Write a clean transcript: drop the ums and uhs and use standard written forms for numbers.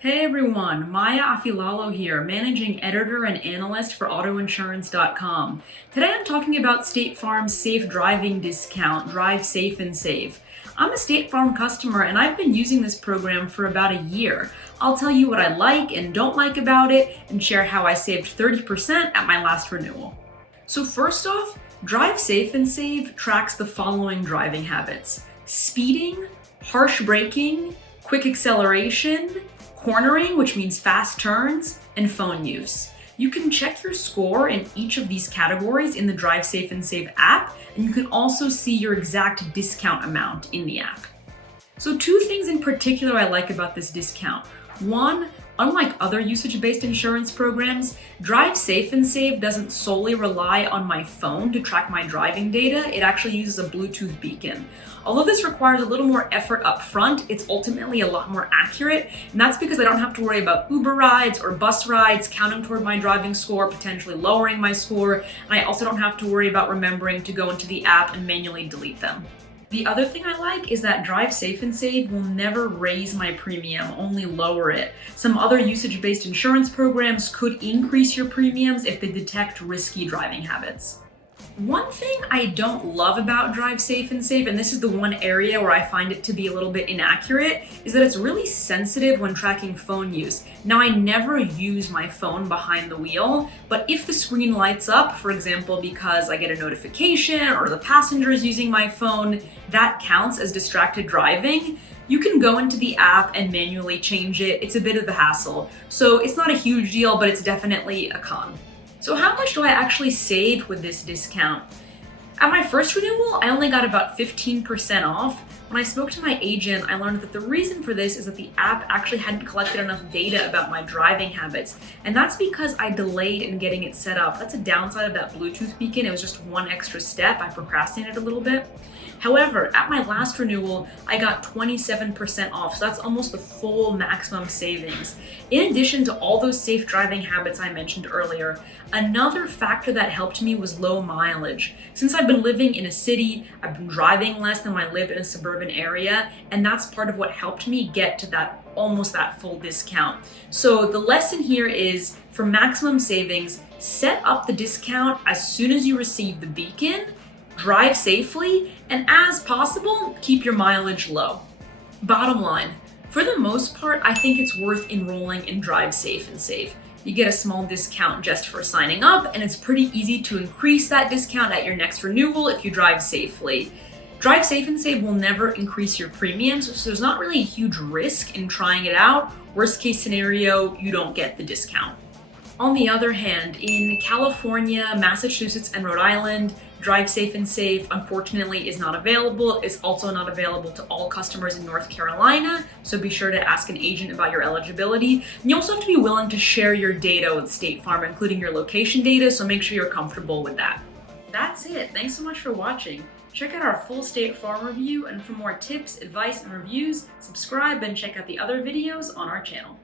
Hey everyone, Maya Afilalo here, managing editor and analyst for autoinsurance.com. Today I'm talking about State Farm's safe driving discount, Drive Safe and Save. I'm a State Farm customer and I've been using this program for about a year. I'll tell you what I like and don't like about it and share how I saved 30% at my last renewal. So first off, Drive Safe and Save tracks the following driving habits: speeding, harsh braking, quick acceleration, cornering, which means fast turns, and phone use. You can check your score in each of these categories in the Drive Safe and Save app, and you can also see your exact discount amount in the app. So two things in particular I like about this discount. One, unlike other usage-based insurance programs, Drive Safe and Save doesn't solely rely on my phone to track my driving data. It actually uses a Bluetooth beacon. Although this requires a little more effort up front, it's ultimately a lot more accurate, and that's because I don't have to worry about Uber rides or bus rides counting toward my driving score, potentially lowering my score, and I also don't have to worry about remembering to go into the app and manually delete them. The other thing I like is that Drive Safe and Save will never raise my premium, only lower it. Some other usage-based insurance programs could increase your premiums if they detect risky driving habits. One thing I don't love about Drive Safe and Save, and this is the one area where I find it to be a little bit inaccurate, is that it's really sensitive when tracking phone use. Now, I never use my phone behind the wheel, but if the screen lights up, for example, because I get a notification or the passenger is using my phone, that counts as distracted driving. You can go into the app and manually change it. It's a bit of a hassle. So it's not a huge deal, but it's definitely a con. So how much do I actually save with this discount? At my first renewal, I only got about 15% off. When I spoke to my agent, I learned that the reason for this is that the app actually hadn't collected enough data about my driving habits. And that's because I delayed in getting it set up. That's a downside of that Bluetooth beacon. It was just one extra step. I procrastinated a little bit. However, at my last renewal, I got 27% off, so that's almost the full maximum savings. In addition to all those safe driving habits I mentioned earlier, another factor that helped me was low mileage. Since I've been living in a city, I've been driving less than when I lived in a suburban area, and that's part of what helped me get to almost that full discount. So the lesson here is, for maximum savings, set up the discount as soon as you receive the beacon, drive safely, and as possible, keep your mileage low. Bottom line, for the most part, I think it's worth enrolling in Drive Safe and Save. You get a small discount just for signing up, and it's pretty easy to increase that discount at your next renewal if you drive safely. Drive Safe and Save will never increase your premiums, so there's not really a huge risk in trying it out. Worst case scenario, you don't get the discount. On the other hand, in California, Massachusetts, and Rhode Island, Drive Safe and Save, unfortunately, is not available. It's also not available to all customers in North Carolina, so be sure to ask an agent about your eligibility. And you also have to be willing to share your data with State Farm, including your location data, so make sure you're comfortable with that. That's it. Thanks so much for watching. Check out our full State Farm review, and for more tips, advice, and reviews, subscribe and check out the other videos on our channel.